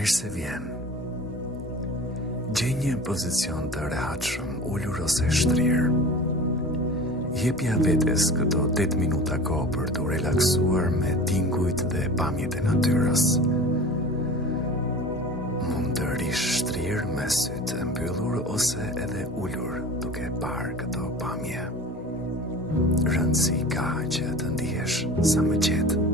Mirë se vjen. Gjej një pozicion të rehatshëm, ulur ose shtrirë. Jepja vetes këto 8 minuta kohë për të relaksuar me tingujt dhe pamjet e natyrës. Mund të rish shtrirë me sytë e mbyllur ose edhe ulur duke parë këto pamje. Rëndësi ka që të ndihesh sa më qetë.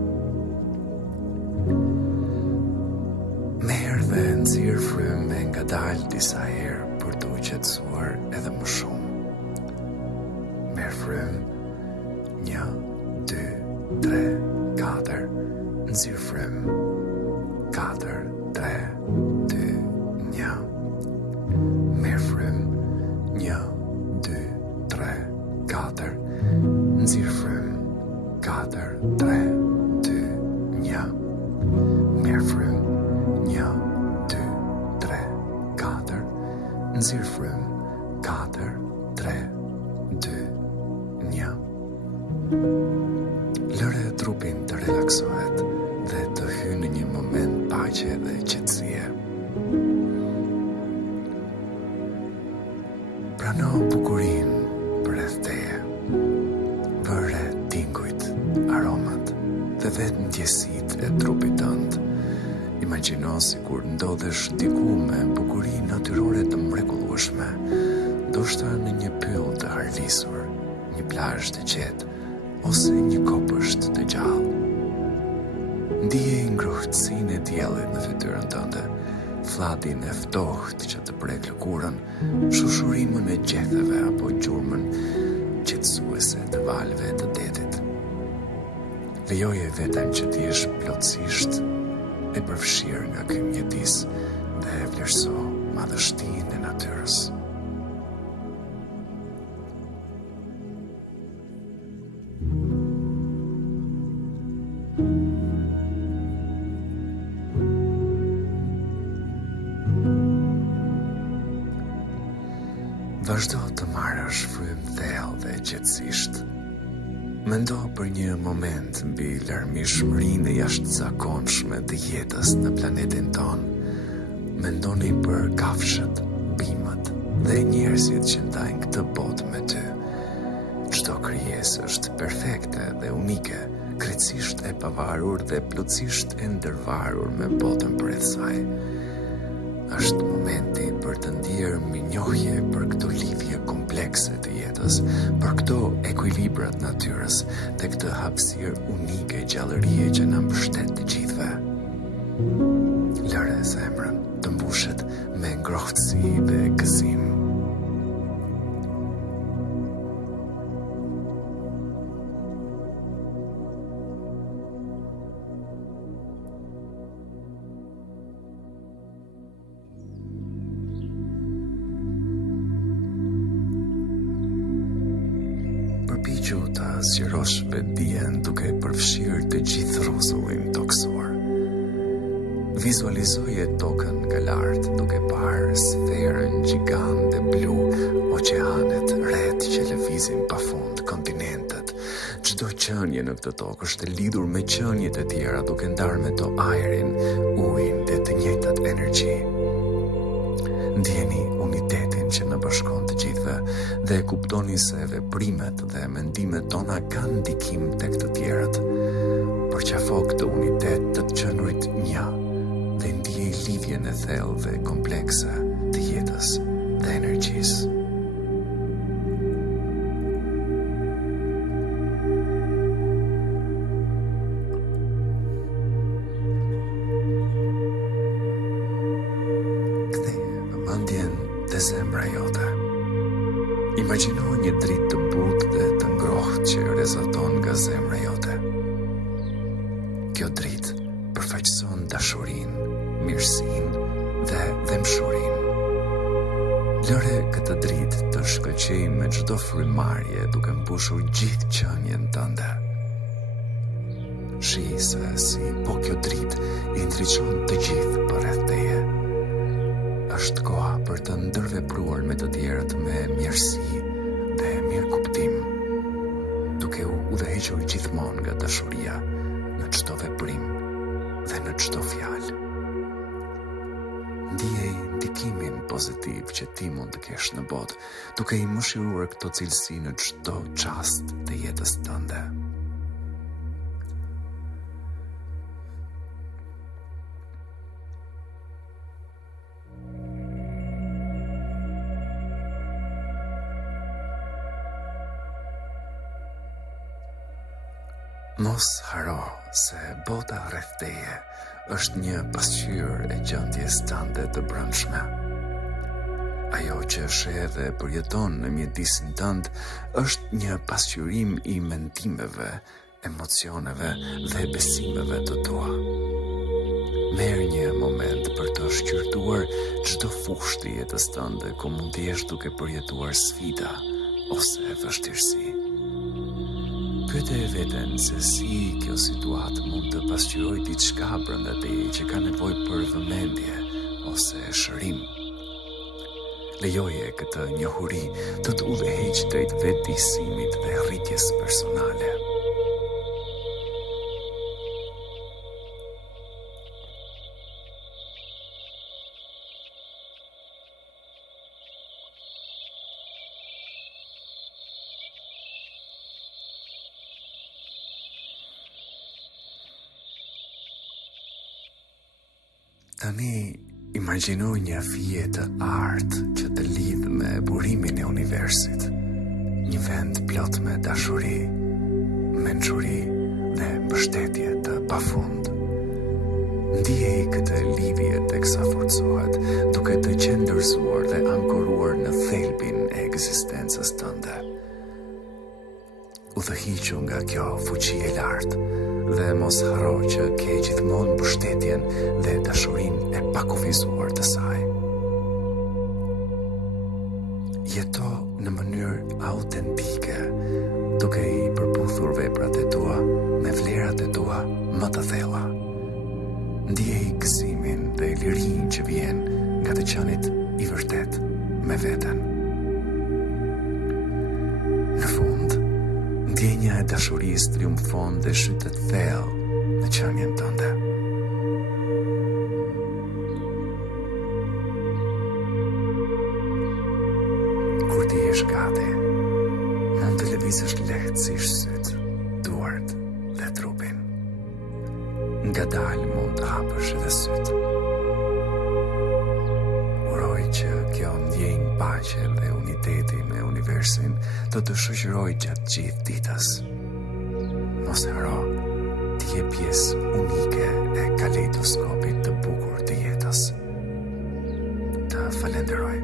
Merr dhe nxirr frym me ngadalë disa herë për të u qetësuar edhe më shumë. Merr frym 1, 2, 3, 4. Nxirr frym 4, 3, 2, 1. Merr frym 1, 2, 3, 4. Nxirr frym 4, 3, 2, 1. Merr frym 1, 2, 3, 4. Nxirr frym 4, 3, 2, 1. Lëre trupin të relaksohet dhe të hyjë në një moment paqe dhe qetësie. Prano bukurinë përreth teje. Vëre tingujt, aromat dhe vetë ndjesitë e trupit tënd. Imagjino sikur ndodhesh diku me bukuri natyrore të mrekullueshme, ndoshta në një pyll të harlisur, një plazh të qetë ose një kopësht të gjallë. Ndije ngrohtësinë e diellit në fytyrën tënde, fllatin e ftohtë që të prek lëkurën, shushurimën e gjetheve apo gjurmën qetësuese të valve të detit. Lejoje veten që ti jesh plotësisht e përfshirë nga ky mjedis dhe vlerëso madhështinë e natyrës. Vazhdo të marrësh frym thellë dhe qetësisht. Mendo për një moment mbi larmishmërinë e jashtëzakonshme të jetës në planetin tonë. Mendoni për kafshët, bimët dhe njerëzit që ndajnë këtë botë me ty. Çdo krijesë është perfekte dhe unike, krejtësisht e pavarur dhe plotësisht e ndërvarur me botën përreth saj. Është momenti për të ndier mirënjohje për këto lidhje komplekse të jetës, për këto ekuilibrat natyrës dhe këtë hapësirë unike gjallërie që na mbështet të gjithëve. Lëre zemrën të mbushet me ngrohtësi dhe gëzim. Përpiqu ta zgjerosh vetdijen duke përfshirë të gjithë rrozullin toksor. Vizualizoje tokën nga lart duke parë sferën gjigante blu, oqeanet rreth që lëvizin pafund, kontinentet. Çdo qenie në këtë tokë është e lidhur me qeniet e tjera duke ndarë me to ajrin, ujin dhe të njëjtat energji. Ndjeni unitetin që në bashkon të gjithëve dhe kuptoni se veprimet dhe mendimet tona kanë ndikim tek të tjerët. Përqafo këtë unitet të të qenurit një dhe ndjej lidhjen e thellë dhe komplekse të jetës dhe energjisë. Dhe zemra jote. Imagjino një dritë të butë dhe të ngrohtë që rezoton nga zemra jote. Kjo dritë përfaqëson dashurinë, mirësinë dhe dëmshurinë. Lëre këtë dritë të shkëlqejë me çdo frymarrje duke mbushur gjithë qenien tënde. Shih se si po kjo dritë i ndriçon të gjithë përreth teje. Është koha për të ndërvepruar me të tjerët me mirësi dhe mirëkuptim, duke u udhëhequr gjithmonë nga dashuria në çdo veprim dhe në çdo fjalë. Ndjej ndikimin pozitiv që ti mund të kesh në botë, duke i mëshiruar këto cilësi në çdo çast të jetës tënde. Mos haro se bota rreth teje është një pasqyrë e gjendjes tënde të brendshme. Ajo që sheh dhe përjeton në mjedisin tënd është një pasqyrim i mendimeve, emocioneve dhe besimeve të tua. Merr një moment për të shqyrtuar çdo fushë të jetës tënde ku mund të jesh duke përjetuar sfida ose vështirësi. Pyete veten se si kjo situatë mund të pasqyrojë diçka brenda teje që ka nevojë për vëmendje ose shërim. Lejoje këtë njohuri të të udhëheqë drejt vetëdijësimit dhe rritjes personale. Tani, imagjino një fije të artë që të lidh me burimin e universit. Një vend plot me dashuri, mençuri dhe mbështetje të pafund. Ndjej këtë lidhje teksa forcohet, duke të qëndërzuar dhe ankoruar në thelbin e ekzistencës tënde. Udhëhiqu nga kjo fuqi e lartë dhe mos haro që ke gjithmonë mbështetjen dhe dashurinë e pakufizuar të saj. Jeto në mënyrë autentike, duke i përputhur veprat e tua me vlerat e tua më të thella. Ndjej gëzimin dhe lirinë që vjen nga të qenit i vërtet me veten. Në fund, ndjenja e dashurisë triumfon dhe shytet thellë në qenien tënde. Kur ti jesh gati, mund të lëvizësh lehtësisht syt, duart dhe trupin. Ngadalë mund të hapësh edhe syt. Uroj që kjo ndjenjë paqe dhe uniteti me universin të të shoqëroj gjatë gjithë ditës. Mos haro, ti je pjesë unike e kaleidoskopit të bukur të jetës. Të falenderoj.